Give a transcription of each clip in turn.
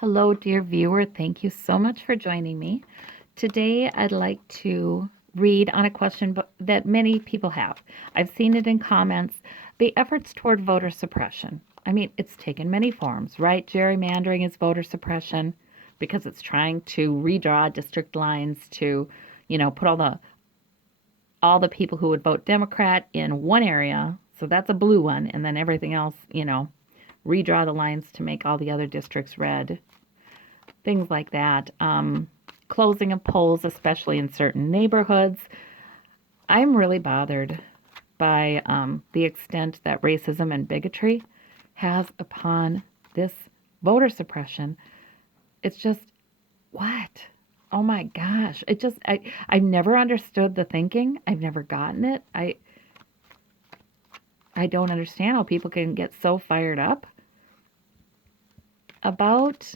Hello, dear viewer. Thank you so much for joining me. Today, I'd like to read on a question that many people have. I've seen it in comments the efforts toward voter suppression. I mean, it's taken many forms, right? Gerrymandering is voter suppression because it's trying to redraw district lines to, put all the people who would vote Democrat in one area. So that's a blue one. And then everything else, redraw the lines to make all the other districts red, things like that. Closing of polls, especially in certain neighborhoods. I'm really bothered by the extent that racism and bigotry has upon this voter suppression. It's just, what? Oh my gosh. I've never understood the thinking. I've never gotten it. I don't understand how people can get so fired up about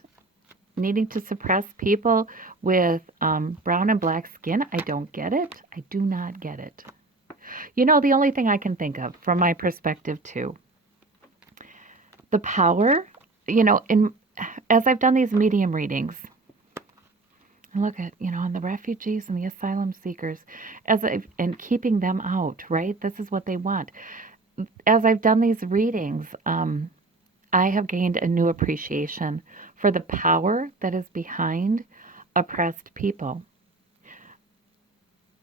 needing to suppress people with brown and black skin. I don't get it. I do not get it. The only thing I can think of from my perspective too, the power, in as I've done these medium readings, look at, on the refugees and the asylum seekers, and keeping them out, right? This is what they want. As I've done these readings, I have gained a new appreciation for the power that is behind oppressed people.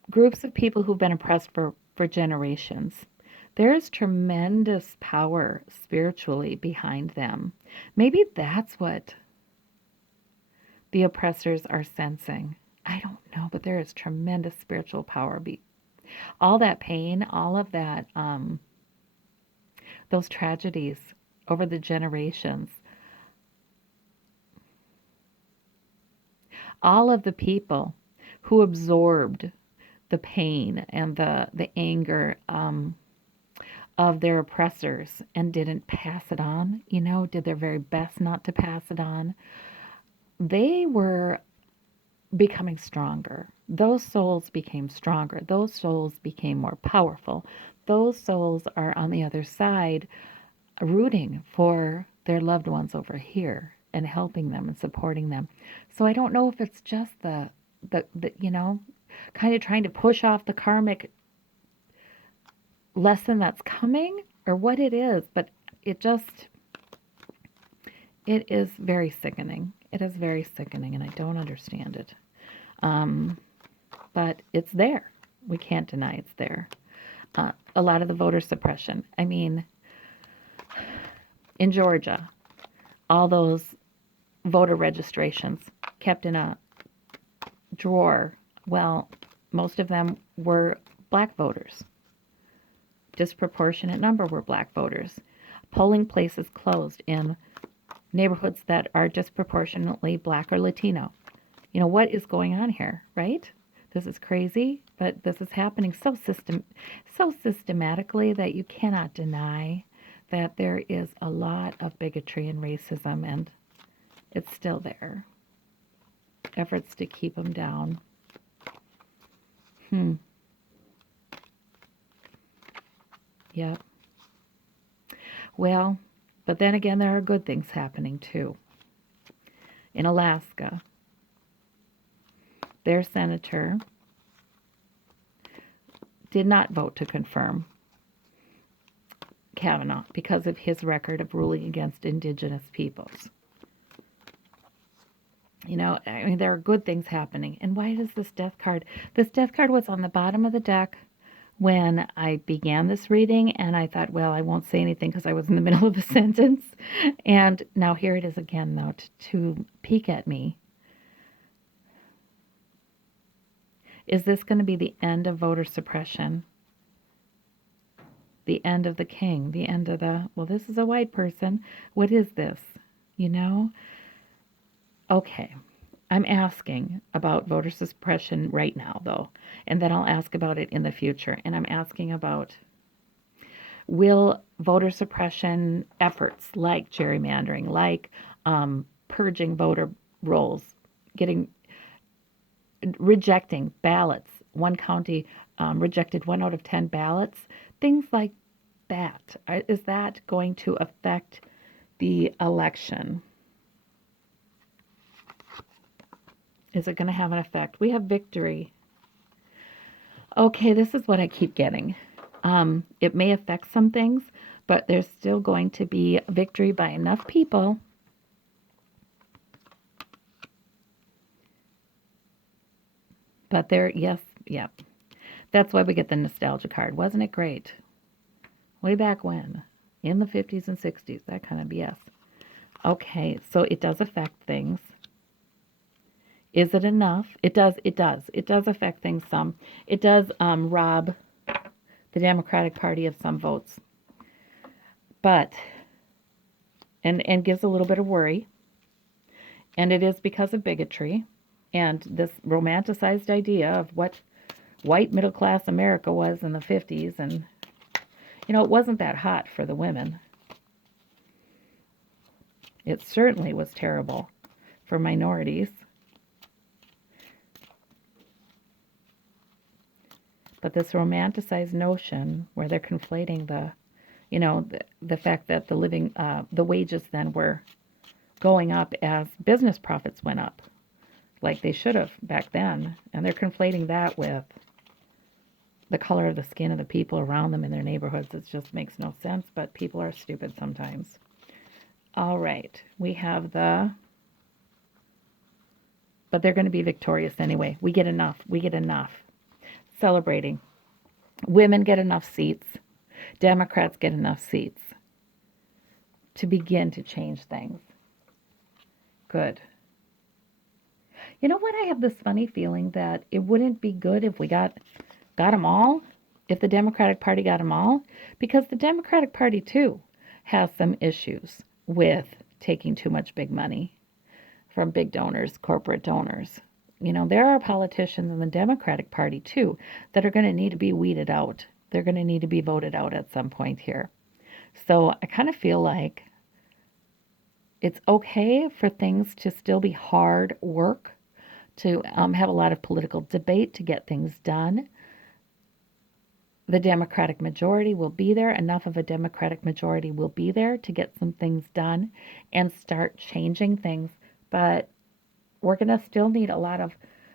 Groups of people who've been oppressed for generations. There is tremendous power spiritually behind them. Maybe that's what the oppressors are sensing. I don't know, but there is tremendous spiritual power. All that pain, all of that, those tragedies over the generations, all of the people who absorbed the pain and the anger of their oppressors and didn't pass it on, did their very best not to pass it on, they were becoming stronger. Those souls became stronger. Those souls became more powerful. Those souls are on the other side rooting for their loved ones over here and helping them and supporting them. So I don't know if it's just the kind of trying to push off the karmic lesson that's coming or what it is, but it is very sickening. It is very sickening, and I don't understand it. But it's there. We can't deny it's there. A lot of the voter suppression. I mean, in Georgia, all those voter registrations kept in a drawer. Well, most of them were black voters. Disproportionate number were black voters. Polling places closed in neighborhoods that are disproportionately black or Latino. What is going on here, right? This is crazy, but this is happening so systematically that you cannot deny that there is a lot of bigotry and racism, and it's still there. Efforts to keep them down. Yep. Well, but then again, there are good things happening too. In Alaska, their senator did not vote to confirm Kavanaugh because of his record of ruling against indigenous peoples. I mean, there are good things happening. And why does this death card? This death card was on the bottom of the deck when I began this reading, and I thought, well, I won't say anything because I was in the middle of a sentence. And now here it is again, though, to peek at me. Is this going to be the end of voter suppression? The end of the king? The end of well, this is a white person. What is this? Okay. I'm asking about voter suppression right now, though, and then I'll ask about it in the future. And I'm asking about, will voter suppression efforts like gerrymandering, like purging voter rolls, rejecting ballots, one county rejected 1 out of 10 ballots, things like that, is that going to affect the election? Is it going to have an effect? We have victory. Okay, this is what I keep getting. It may affect some things, but there's still going to be victory by enough people. But there, yes, yep. That's why we get the nostalgia card. Wasn't it great? Way back when? In the 50s and 60s, that kind of BS. Okay, so it does affect things. Is it enough? It does. It does. It does affect things some. It does rob the Democratic Party of some votes, but and gives a little bit of worry. And it is because of bigotry and this romanticized idea of what white middle class America was in the 50s, and it wasn't that hot for the women. It certainly was terrible for minorities. But this romanticized notion where they're conflating the fact that the wages then were going up as business profits went up, like they should have back then, and they're conflating that with the color of the skin of the people around them in their neighborhoods. It just makes no sense, but people are stupid sometimes. All right, we have but they're going to be victorious anyway. We get enough. We get enough. Celebrating. Women get enough seats. Democrats get enough seats to begin to change things. Good. You know what? I have this funny feeling that it wouldn't be good if we got them all, if the Democratic Party got them all, because the Democratic Party, too, has some issues with taking too much big money from big donors, corporate donors. There are politicians in the Democratic Party, too, that are going to need to be weeded out. They're going to need to be voted out at some point here. So I kind of feel like it's okay for things to still be hard work, to have a lot of political debate to get things done. The Democratic majority will be there. Enough of a Democratic majority will be there to get some things done and start changing things. But we're going to still need a lot of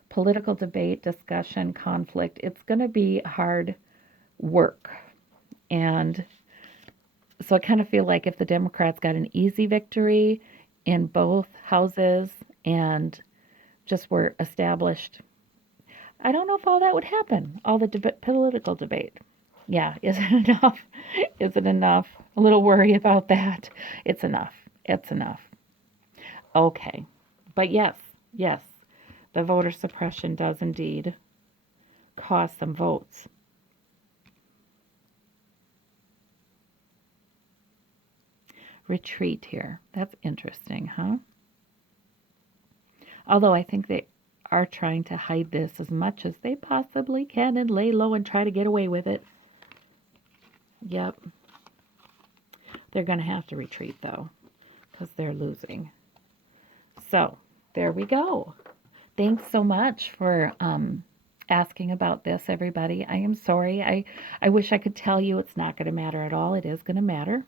political debate, discussion, conflict. It's going to be hard work. And so I kind of feel like if the Democrats got an easy victory in both houses and just were established, I don't know if all that would happen, all the political debate. Yeah, is it enough? Is it enough? A little worry about that. It's enough. It's enough. Okay. But yes, the voter suppression does indeed cost some votes. Retreat here. That's interesting, huh? Although I think they are trying to hide this as much as they possibly can and lay low and try to get away with it. Yep. They're going to have to retreat, though, because they're losing. So, there we go. Thanks so much for asking about this, everybody. I am sorry. I wish I could tell you it's not going to matter at all. It is going to matter.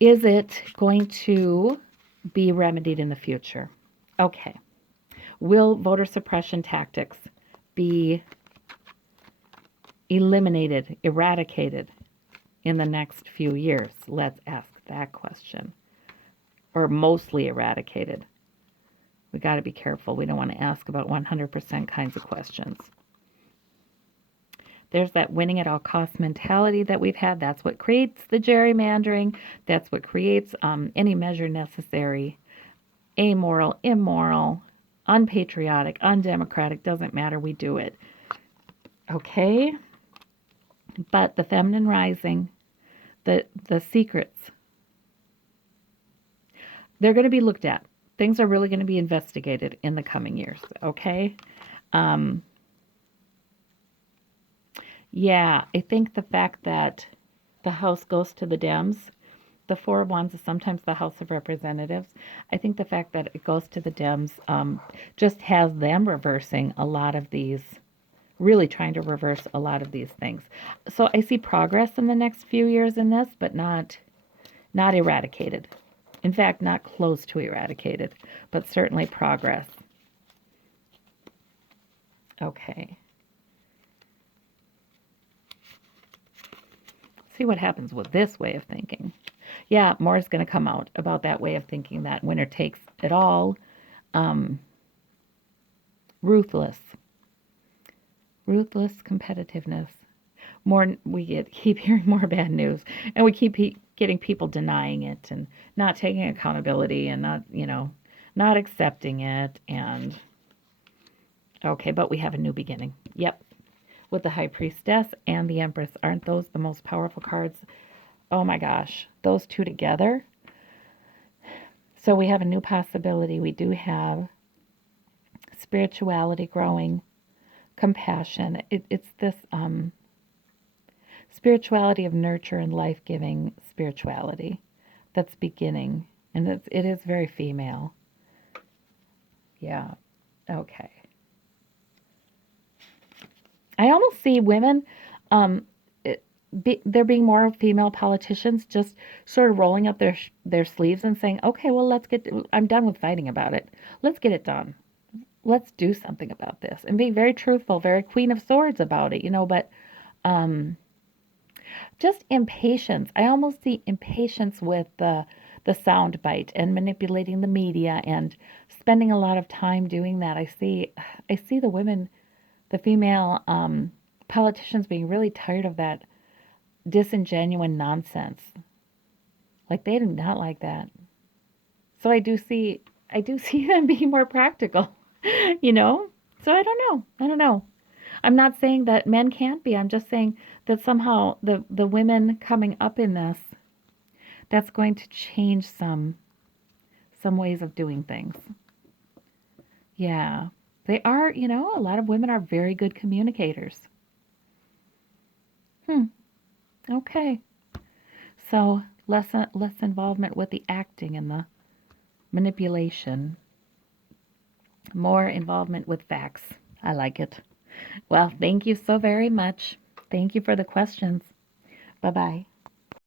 Is it going to be remedied in the future? Okay. Will voter suppression tactics be eliminated, eradicated in the next few years? Let's ask that question. Or mostly eradicated. We got to be careful. We don't want to ask about 100% kinds of questions. There's that winning at all costs mentality that we've had. That's what creates the gerrymandering. That's what creates any measure necessary. Amoral, immoral, unpatriotic, undemocratic, doesn't matter. We do it. Okay? But the feminine rising, the secrets, they're going to be looked at. Things are really going to be investigated in the coming years, okay? Yeah, I think the fact that the House goes to the Dems, the Four of Wands is sometimes the House of Representatives. I think the fact that it goes to the Dems just has them reversing a lot of these, really trying to reverse a lot of these things. So I see progress in the next few years in this, but not eradicated. In fact, not close to eradicated, but certainly progress. Okay. See what happens with this way of thinking. Yeah, more is going to come out about that way of thinking that winner takes it all. Um, ruthless. Ruthless competitiveness. More keep hearing more bad news, and we keep getting people denying it and not taking accountability and not accepting it. And okay, but we have a new beginning. Yep, with the High Priestess and the Empress. Aren't those the most powerful cards? Oh my gosh, those two together. So we have a new possibility. We do have spirituality growing, compassion. It's this spirituality of nurture and life-giving spirituality that's beginning, and it is very female. Yeah. Okay. I almost see women, um, there being more female politicians just sort of rolling up their sleeves and saying, "Okay, well, I'm done with fighting about it. Let's get it done. Let's do something about this," and being very truthful, very Queen of Swords about it, But um, just impatience. I almost see impatience with the sound bite and manipulating the media and spending a lot of time doing that. I see the female politicians being really tired of that disingenuine nonsense. Like they do not like that. So I do see them being more practical, you know? So I don't know. I don't know. I'm not saying that men can't be. I'm just saying that somehow the women coming up in this, that's going to change some ways of doing things. Yeah. They are, a lot of women are very good communicators. Hmm. Okay. So less involvement with the acting and the manipulation, more involvement with facts. I like it. Well, thank you so very much. Thank you for the questions. Bye bye.